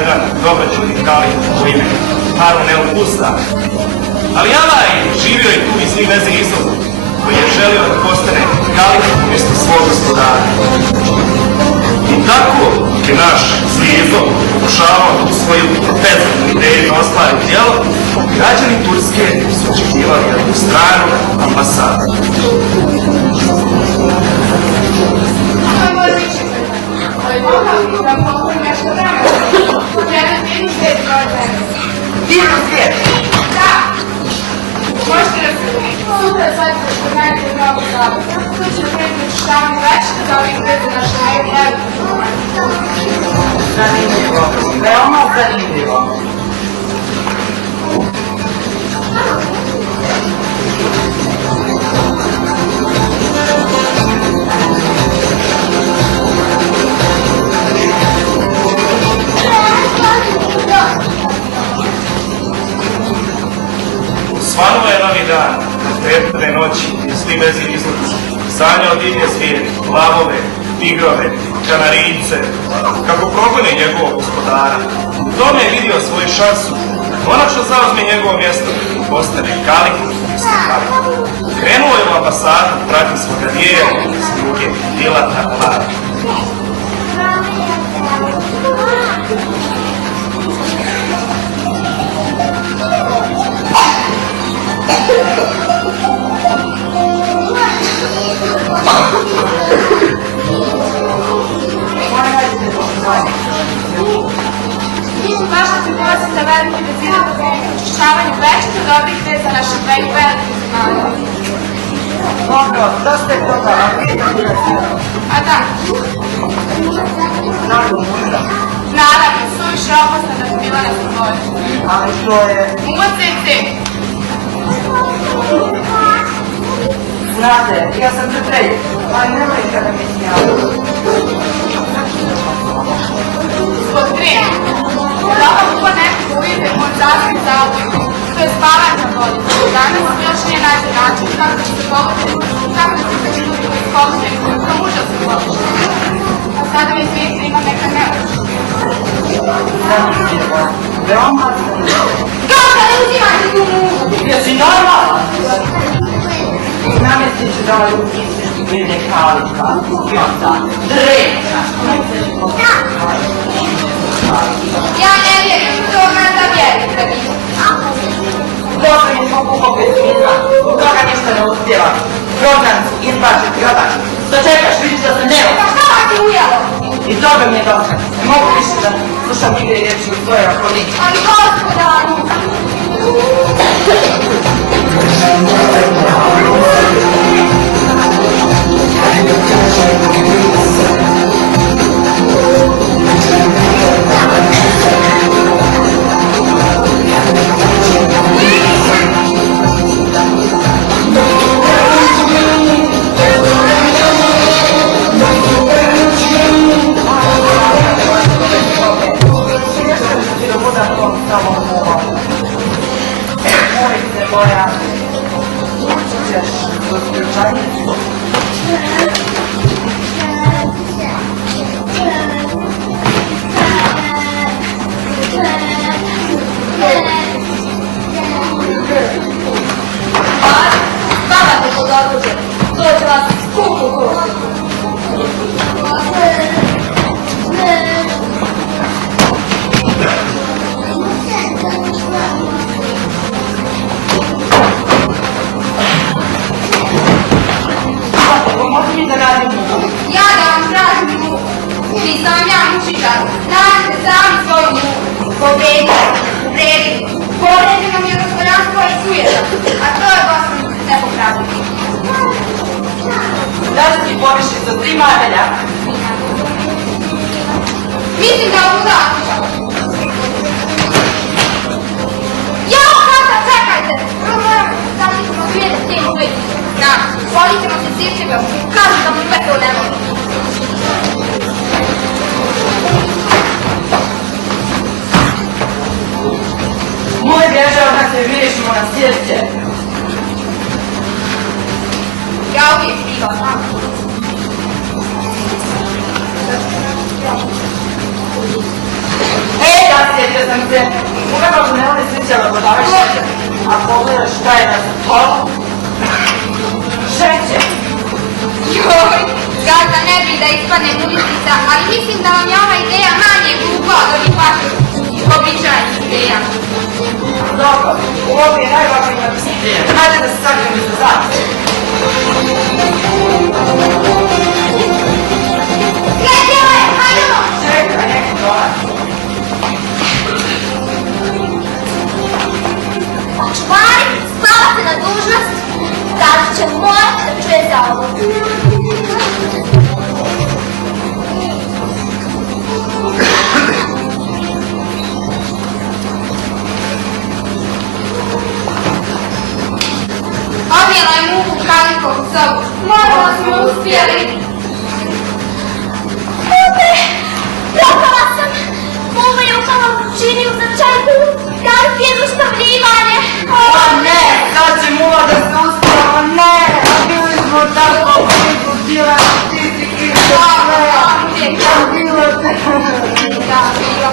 jedan dobroćudni kalif u ime Harun el-Usta. Ali Allah živio je tu iz svih veze Izraela, koji je želio da postane kalif umjesto svog gospodara. I tako je naš Zvijezo pokušavao tu svoju bezrednu ideju na ostvari djelo, građani Turske su očekivali jednu stranu ambasadu. Divno svijet! Da! Možete razumjeti. Sutra sad što najbolje mnogo zavu. Tu ćemo predmet štavni večer da ovih gleda naše najbolje. Zanimljivo, veoma zanimljivo. Svanuo je novi dan, prethodne noći, svi vezi izluču. Sanjao divlje zvijeri, lavove, tigrove, kanarijce, kako progone njegovog gospodara. U tome je vidio svoju šansu, konačno zauzme njegovo mjesto i postane kalif umjesto kalifa. Krenuo je u ambasadu prati svoga vijera i sluge Dilata Lara. Vaša pripozica veliki prezirat u očišćavanju večeta dobrih veza naših dveju velikih zemalja. Dobro, dosta je toga, a A da, mnogo muda. naravno, suviše opasna da bi bila na slobodi. Ali to je... Umocajte! Znate, ja sam trpeljiv, ali nemojte da mi smijavaju. Zbog grija. Kad ova lupa nekog ujede, on zaspit za uvijek. To je spavanja voli. Danas još nije nađe način kako će se pogoditi, kako će se ljudi koji spogoditi, to muža se pogoditi. A sada mi svijet ima neka nemoć. Zanimljivo, veoma zanimljivo. Kako ne uzimajte tu mužu? Jesi normalan? Namjestit ću da ovaj upisnički bude kalifa i onda drejna. Ja ne vjerujem, to me da vjerujete vi. Dobro mi smo kupo pesmizma, zbog toga ništa ne uspjeva. Prognan si, izbačen i odačen. Što čekaš, vidiš da se ne Pa šta ti ujelo? I toga mi je dosta. Ne mogu više da slušam igre i reći u svojoj okolini. Ali gospodaru! Moja, ući ćeš do slučajnicu. Spavate kod odluđe, to će vas skupo košiti. Ja da vam tražim muku, nisam vam ja mučičar, nađite sami svoju muku, povredite, povredite nam je gospodarstvo i sujeta, a to je gospodin se ne popraviti. Da se ti poviši za 3 madelja? Mislim da ovu zaključam. Jao, kada, čekajte! Prvo moram da mi ćemo vidjeti s tim uvijek. Na, volit ćemo se sirćega, kažu da mu sve to ne može. Moj bježao da se vidimo na sirće. Ja uvijek stivam, a? E, Drugarice, uglavnom ne voli sviđala podavaš šećer. A pogledaš šta je na stolu? Šećer! Joj, gazda ne bi da ispadne budućnica, ali mislim da vam je ova ideja manje glupa od ovih vaših običajnih ideja. Dobro, ovo je najvažnija ideja. Hajde da se sakrijemo za zapis. Gledjelo je, hajdemo! Čekaj, neki dolazi. Čuvari, spavate na dužnost, da će morati da čuje za ovo. Odnijela je muku Kalikovu sobu. Moramo smo uspjeli. Ube, propala sam. Muma je upala u činiju za čajku. Garf je dostavljivanje. O ne, sad će Mula da se uspava, ne! Bili smo tako blizu, bila ti si krivo, ne! Uvijek Bilo te! da bilo.